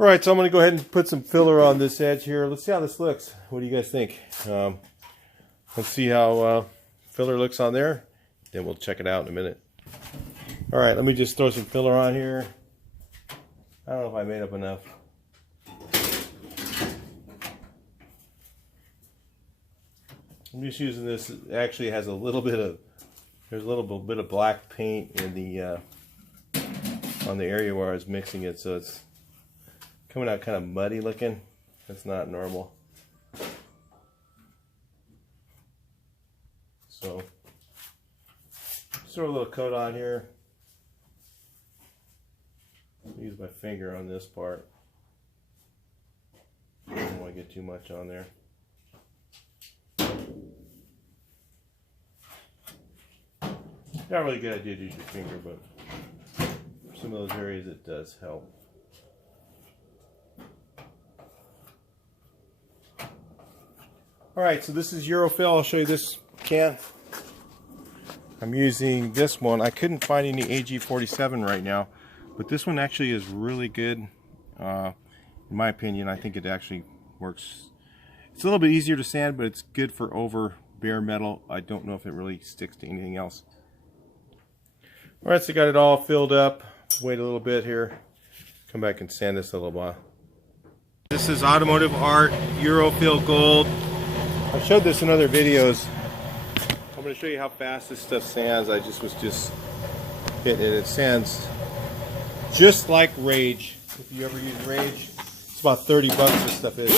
Alright, so I'm going to go ahead and put some filler on this edge here. Let's see how this looks. What do you guys think? Let's see how filler looks on there. Then we'll check it out in a minute. Alright, let me just throw some filler on here. I don't know if I made up enough. I'm just using this. It actually has a little bit of, there's a little bit of black paint in the on the area where I was mixing it, so it's coming out kind of muddy looking. That's not normal. So just throw a little coat on here. Use my finger on this part. I don't want to get too much on there. Not really a good idea to use your finger, but for some of those areas it does help. Alright, so this is Eurofill. I'll show you this can. I'm using this one. I couldn't find any AG47 right now, but this one actually is really good. In my opinion, I think it actually works. It's a little bit easier to sand, but it's good for over bare metal. I don't know if it really sticks to anything else. Alright, so got it all filled up. Wait a little bit here. Come back and sand this a little while. This is Automotive Art Eurofill Gold. I've showed this in other videos. I'm going to show you how fast this stuff sands. I was just hitting it. It sands just like Rage. If you ever use Rage, it's about 30 bucks this stuff is.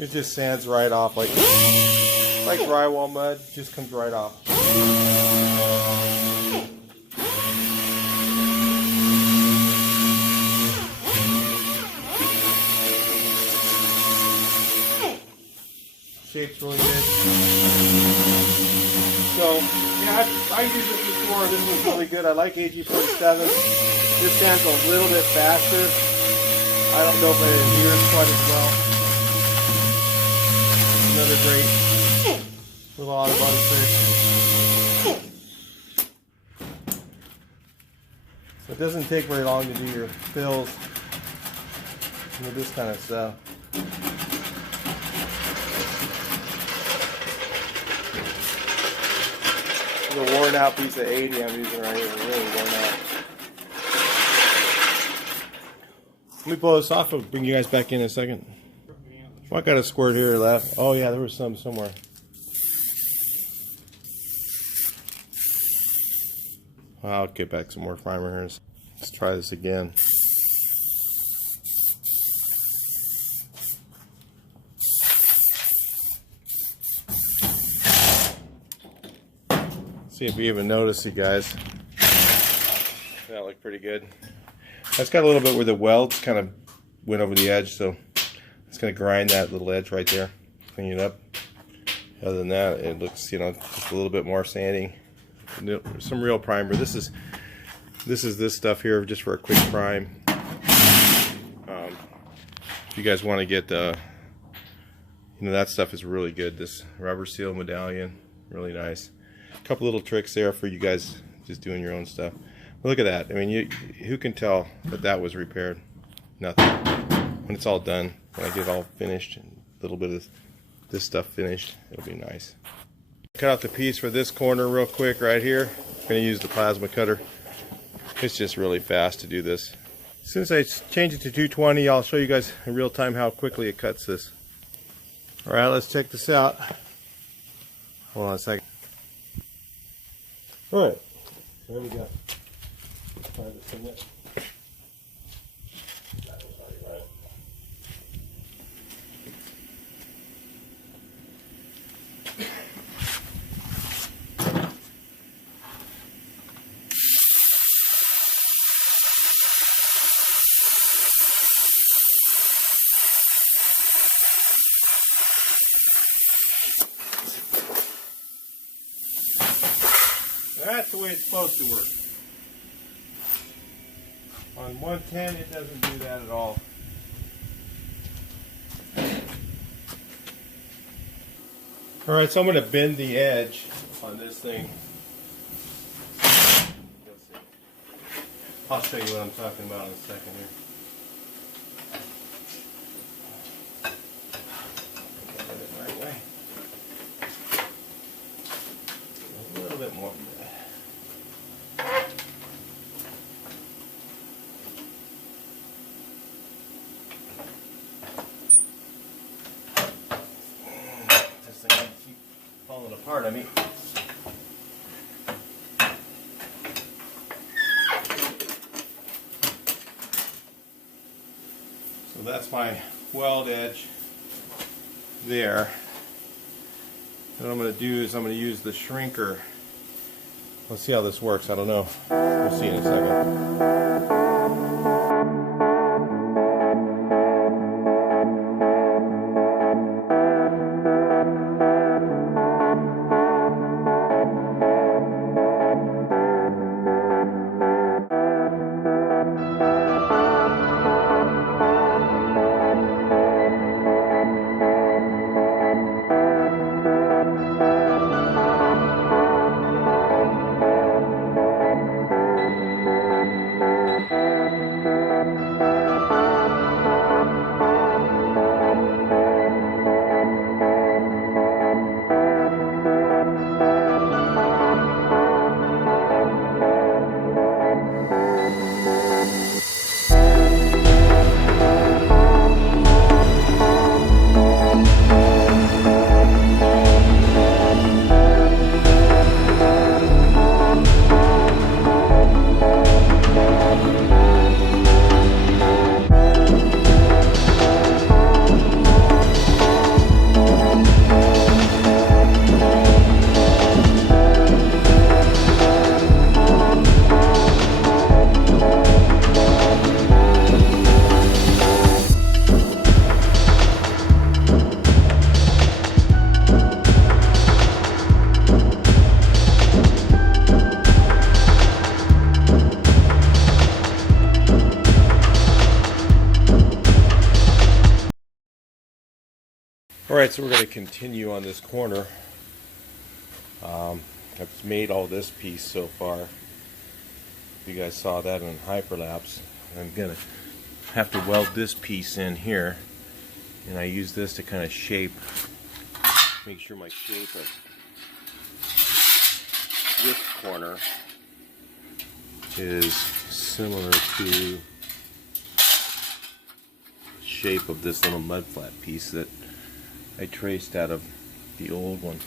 It just sands right off like drywall mud, just comes right off. Shape's really good. So, yeah, I used it before. This was really good. I like AG47. This sands a little bit faster. I don't know if it adheres quite as well. Another great little auto body trick. So it doesn't take very long to do your fills with this kind of stuff. This is a worn out piece of 80 I'm using right here. Really worn out. Let me blow this off and bring you guys back in a second. Well, I got a squirt here left. Oh yeah, there was some somewhere. I'll get back some more primer here. Let's try this again. See if you even notice it, guys. That looked pretty good. That's got a little bit where the welds kind of went over the edge, so it's going to grind that little edge right there, clean it up. Other than that, it looks, you know, just a little bit more sanding. Some real primer. This is this stuff here just for a quick prime. If you guys want to get, you know, that stuff is really good. This rubber seal medallion, really nice. A couple little tricks there for you guys just doing your own stuff. But look at that. I mean, who can tell that that was repaired? Nothing. When it's all done, when I get it all finished, and a little bit of this stuff finished, it'll be nice. Cut out the piece for this corner real quick right here. I'm going to use the plasma cutter. It's just really fast to do this. As soon as I change it to 220, I'll show you guys in real time how quickly it cuts this. Alright, let's check this out. Hold on a second. Alright, there we go. Try this in there. That's the way it's supposed to work. On 110, it doesn't do that at all. Alright, so I'm going to bend the edge on this thing. I'll show you what I'm talking about in a second here. Get it the right way. A little bit more than that. This thing can keep falling apart on me. So that's my weld edge there. And what I'm going to do is I'm going to use the shrinker. Let's see how this works. I don't know. We'll see in a second. Alright, so we're going to continue on this corner. I've made all this piece so far. You guys saw that in hyperlapse. I'm going to have to weld this piece in here, and I use this to kind of shape, make sure my shape of this corner is similar to the shape of this little mud flat piece that I traced out of the old one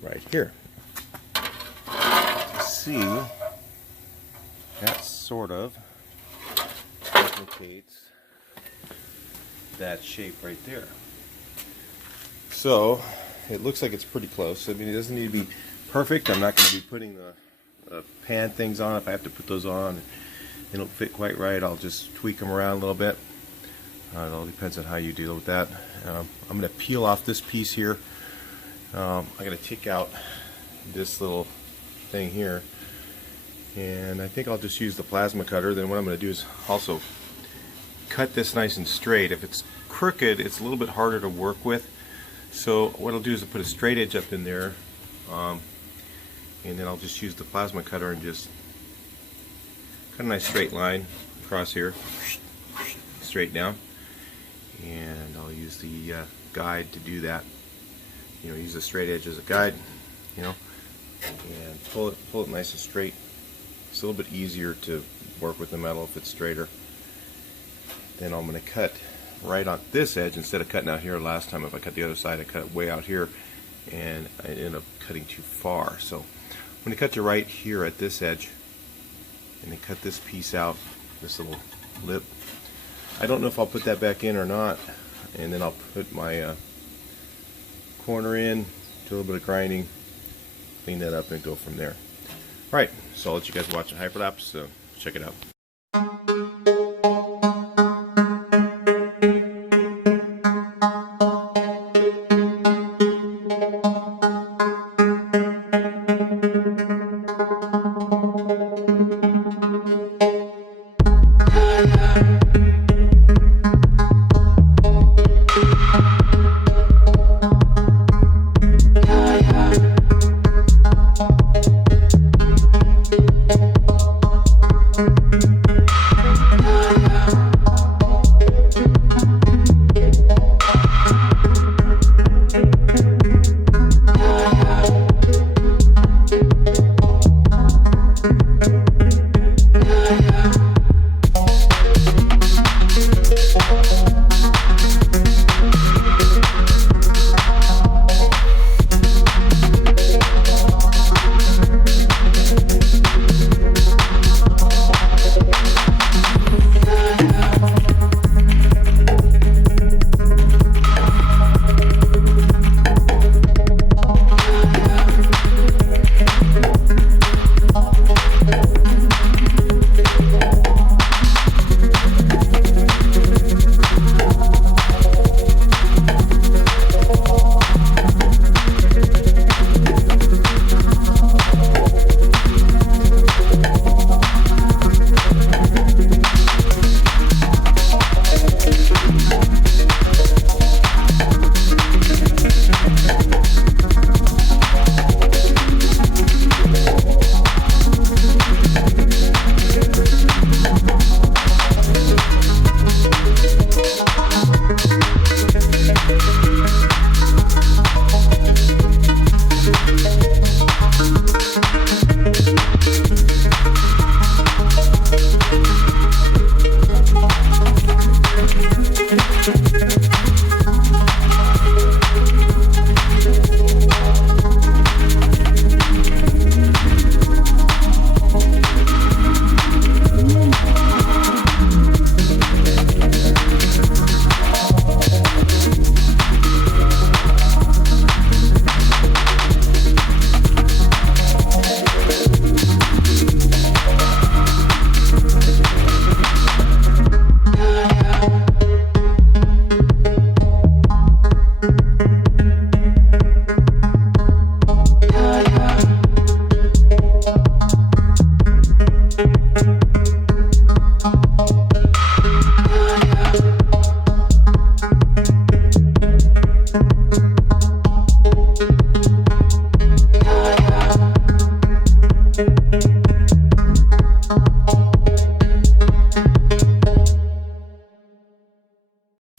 right here. See, that sort of replicates that shape right there. So it looks like it's pretty close. I mean, it doesn't need to be perfect. I'm not going to be putting the pan things on. If I have to put those on, they don't fit quite right, I'll just tweak them around a little bit. It all depends on how you deal with that. I'm going to peel off this piece here. I'm going to take out this little thing here, and I think I'll just use the plasma cutter. Then what I'm going to do is also cut this nice and straight. If it's crooked, it's a little bit harder to work with. So what I'll do is I'll put a straight edge up in there, and then I'll just use the plasma cutter and just cut a nice straight line across here, straight down. And I'll use the guide to do that. You know, use the straight edge as a guide, you know, and pull it nice and straight. It's a little bit easier to work with the metal if it's straighter. Then I'm going to cut right on this edge instead of cutting out here last time. If I cut the other side, I cut it way out here, and I end up cutting too far. So I'm going to cut to right here at this edge, and then cut this piece out, this little lip. I don't know if I'll put that back in or not, and then I'll put my corner in, do a little bit of grinding, clean that up, and go from there. Alright, so I'll let you guys watch a hyperlapse, so check it out.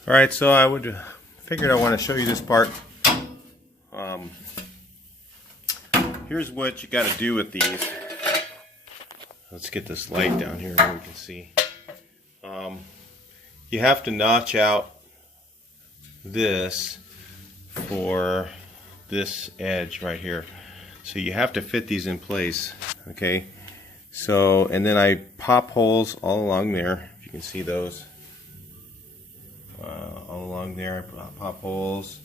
Alright, so I figured I want to show you this part. Here's what you got to do with these. Let's get this light down here where we can see. You have to notch out this for this edge right here. So you have to fit these in place, okay? So, and then I pop holes all along there, if you can see those. All along there, I pop holes,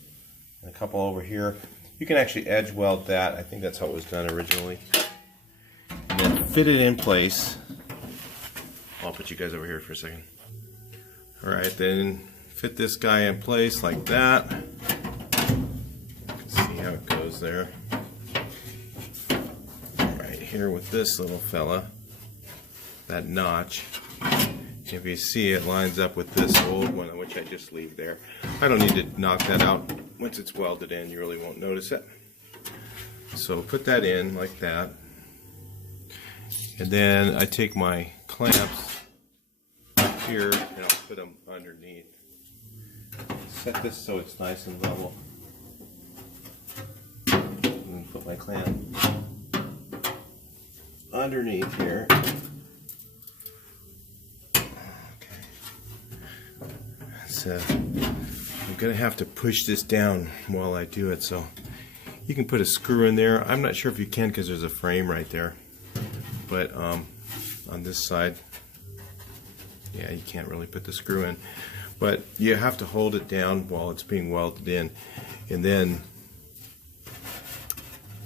and a couple over here. You can actually edge weld that. I think that's how it was done originally. And then fit it in place. I'll put you guys over here for a second. Alright, then fit this guy in place like that. You can see how it goes there. Right here with this little fella, that notch. If you see, it lines up with this old one, which I just leave there. I don't need to knock that out. Once it's welded in, you really won't notice it. So put that in like that. And then I take my clamps up here and I'll put them underneath. Set this so it's nice and level. And put my clamp underneath here. I'm going to have to push this down while I do it, so you can put a screw in there. I'm not sure if you can because there's a frame right there, but on this side, yeah, you can't really put the screw in, but you have to hold it down while it's being welded in, and then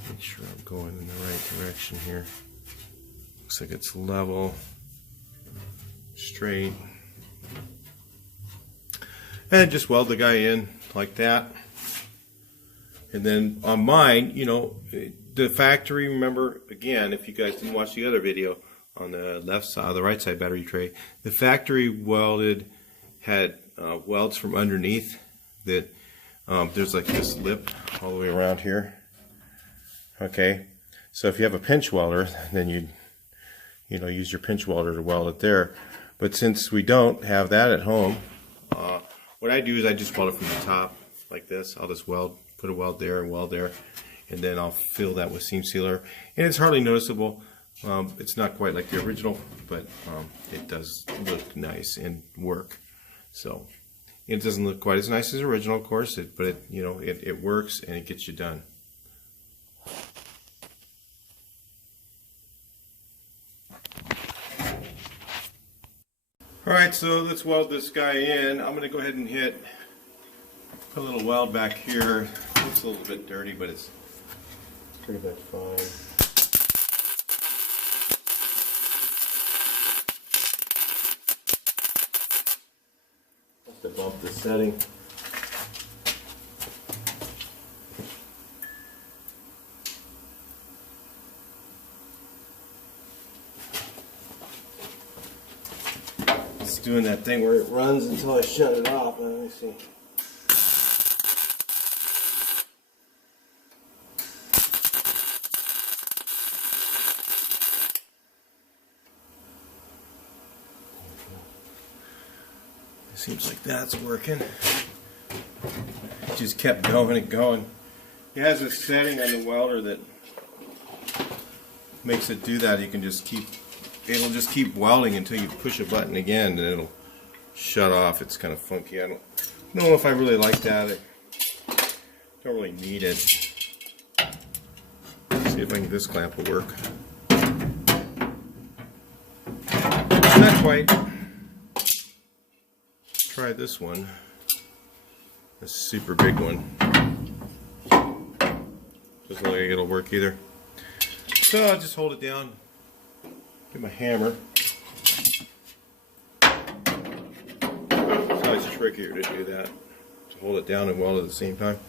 make sure I'm going in the right direction here. Looks like it's level, straight. And just weld the guy in like that. And then on mine, you know, the factory, remember, again, if you guys didn't watch the other video on the left side, the right side battery tray, the factory welded had welds from underneath that there's like this lip all the way around here. Okay, so if you have a pinch welder, then you you know, use your pinch welder to weld it there. But since we don't have that at home, what I do is I just weld it from the top like this. I'll just weld, put a weld there and weld there, and then I'll fill that with seam sealer. And it's hardly noticeable. It's not quite like the original, but it does look nice and work. So it doesn't look quite as nice as the original, of course, but it, you know, it works and it gets you done. Alright, so let's weld this guy in. I'm going to go ahead and put a little weld back here. It's a little bit dirty, but it's pretty much fine. Have to bump the setting. It's doing that thing where it runs until I shut it off. Let me see. Seems like that's working. It just kept going and going. It has a setting on the welder that makes it do that. You can just keep, it'll just keep welding until you push a button again, and it'll shut off. It's kind of funky. I don't know if I really like that. I don't really need it. Let's see if I can, this clamp will work. Not quite. Try this one, a super big one. Doesn't look like it'll work either. So I'll just hold it down, get my hammer. It's always trickier to do that, to hold it down and weld at the same time.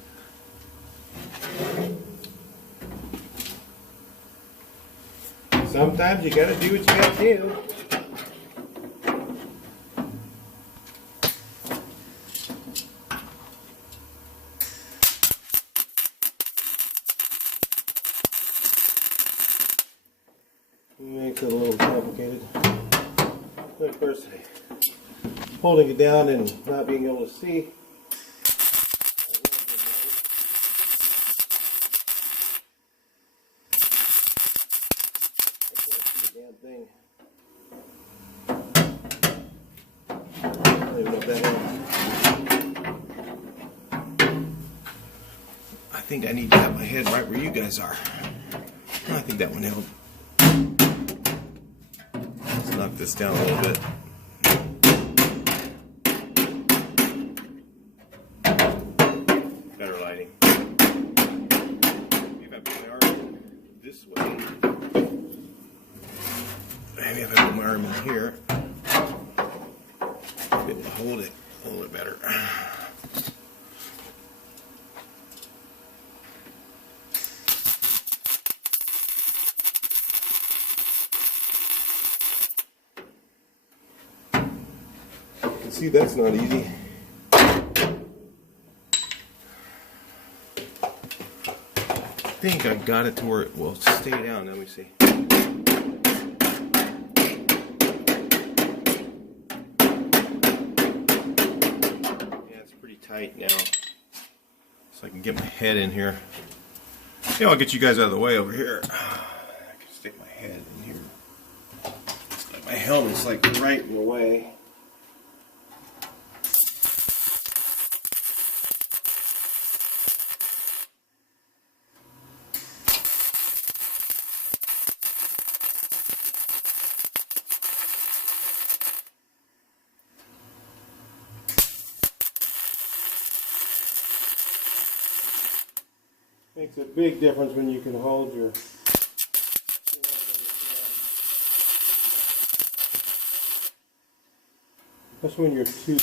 Sometimes you gotta do what you gotta do. Makes it a little complicated. But of course, holding it down and not being able to see. I can't see a damn thing. I don't even know if that helps. I think I need to have my head right where you guys are. I think that one helped. Knock this down a little bit. Better lighting. Maybe if I put my arm this way. Maybe if I put my arm in here, I'll be able to hold it a little bit better. See, that's not easy. I think I got it to where it will stay down. Let me see. Yeah, it's pretty tight now. So I can get my head in here. Yeah, I'll get you guys out of the way over here. I can stick my head in here. My helmet's like right in the way. Makes a big difference when you can hold your... That's when you're too...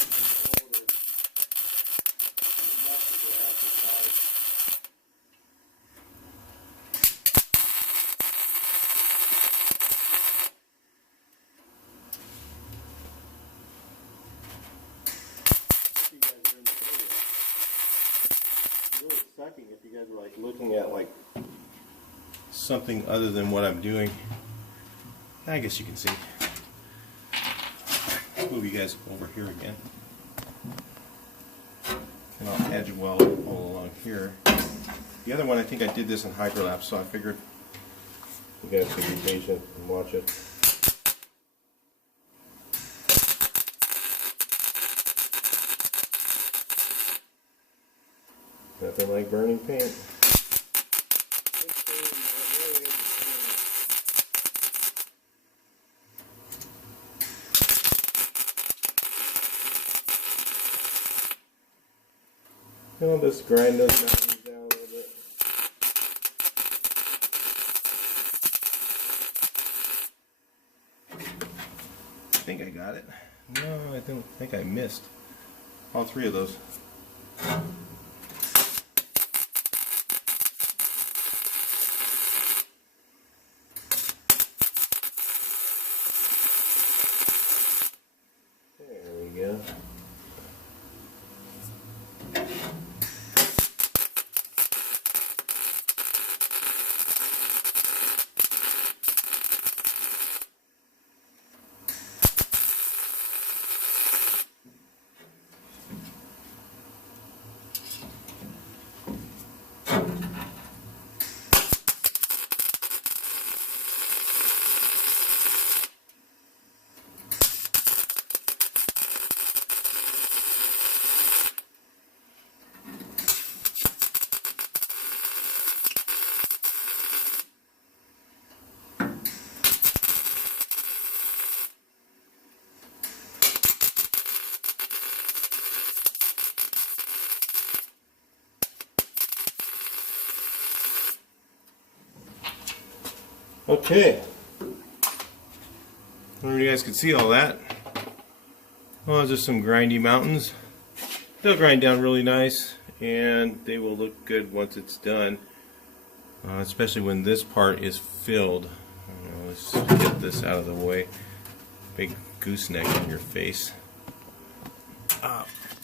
If you guys were like looking at like something other than what I'm doing. I guess you can see. Move you guys over here again. And I'll edge weld all along here. The other one, I think I did this in hyperlapse, so I figured you guys could be patient and watch it. Nothing like burning paint. And I'll just grind those mountains down a little bit. I think I got it. No, I don't think I missed all three of those. There we go. Okay. I don't know if you guys can see all that. Well, those are some grindy mountains. They'll grind down really nice, and they will look good once it's done. Especially when this part is filled. Let's get this out of the way. Big gooseneck in your face.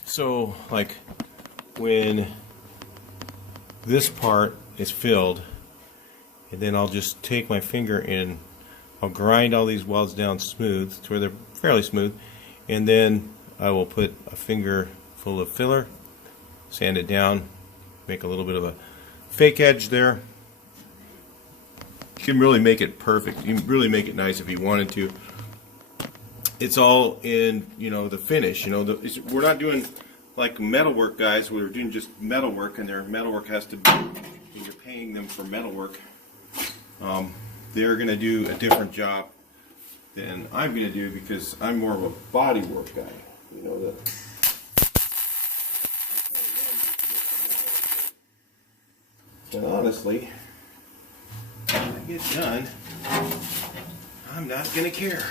So, like, when this part is filled, and then I'll just take my finger and I'll grind all these welds down smooth to where they're fairly smooth, and then I will put a finger full of filler, sand it down, make a little bit of a fake edge there. You can really make it perfect. You can really make it nice if you wanted to. It's all in, you know, the finish. You know, we're not doing like metalwork guys. We're doing just metalwork, and their metalwork has to be. You're paying them for metalwork. They're going to do a different job than I'm going to do because I'm more of a body work guy. You know, and honestly, when I get done, I'm not going to care.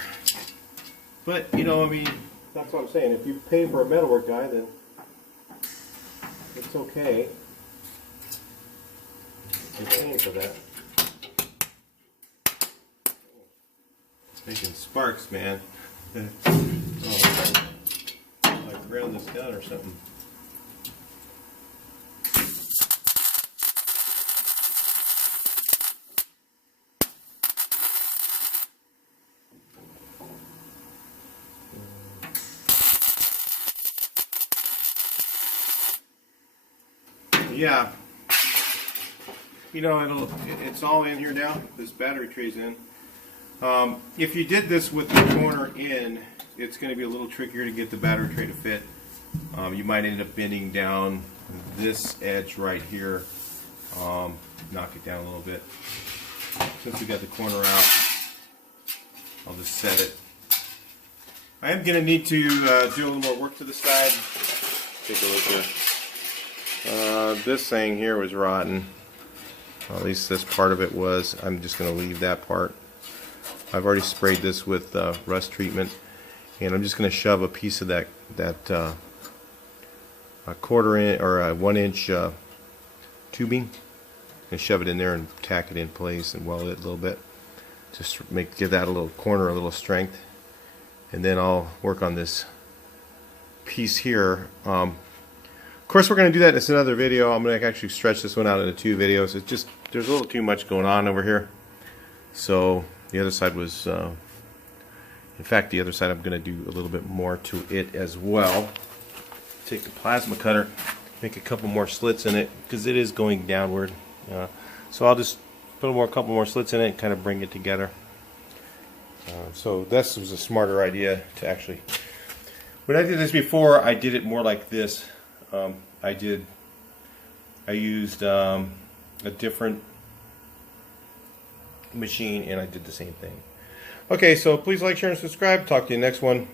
But, you know, I mean, that's what I'm saying. If you pay for a metalwork guy, then it's okay. You're paying for that. Making sparks, man. Oh, I ground this down or something. Yeah. You know, it's all in here now. This battery tray's in. If you did this with the corner in, it's going to be a little trickier to get the battery tray to fit. You might end up bending down this edge right here, knock it down a little bit. Since we got the corner out, I'll just set it. I am going to need to do a little more work to the side. Take a look here. This thing here was rotten. Well, at least this part of it was. I'm just going to leave that part. I've already sprayed this with rust treatment, and I'm just going to shove a piece of that a 1/4 inch or a 1 inch tubing, and shove it in there and tack it in place and weld it a little bit, just give that a little corner, a little strength, and then I'll work on this piece here. Of course, we're going to do that in another video. I'm going to actually stretch this one out into 2 videos. It's just there's a little too much going on over here, so the other side was In fact, the other side I'm going to do a little bit more to it as well. Take the plasma cutter, make a couple more slits in it because it is going downward. So I'll just put a couple more slits in it and kind of bring it together. So this was a smarter idea to actually. When I did this before, I did it more like this. I used a different machine and I did the same thing. Okay, so please like, share, and subscribe. Talk to you next one.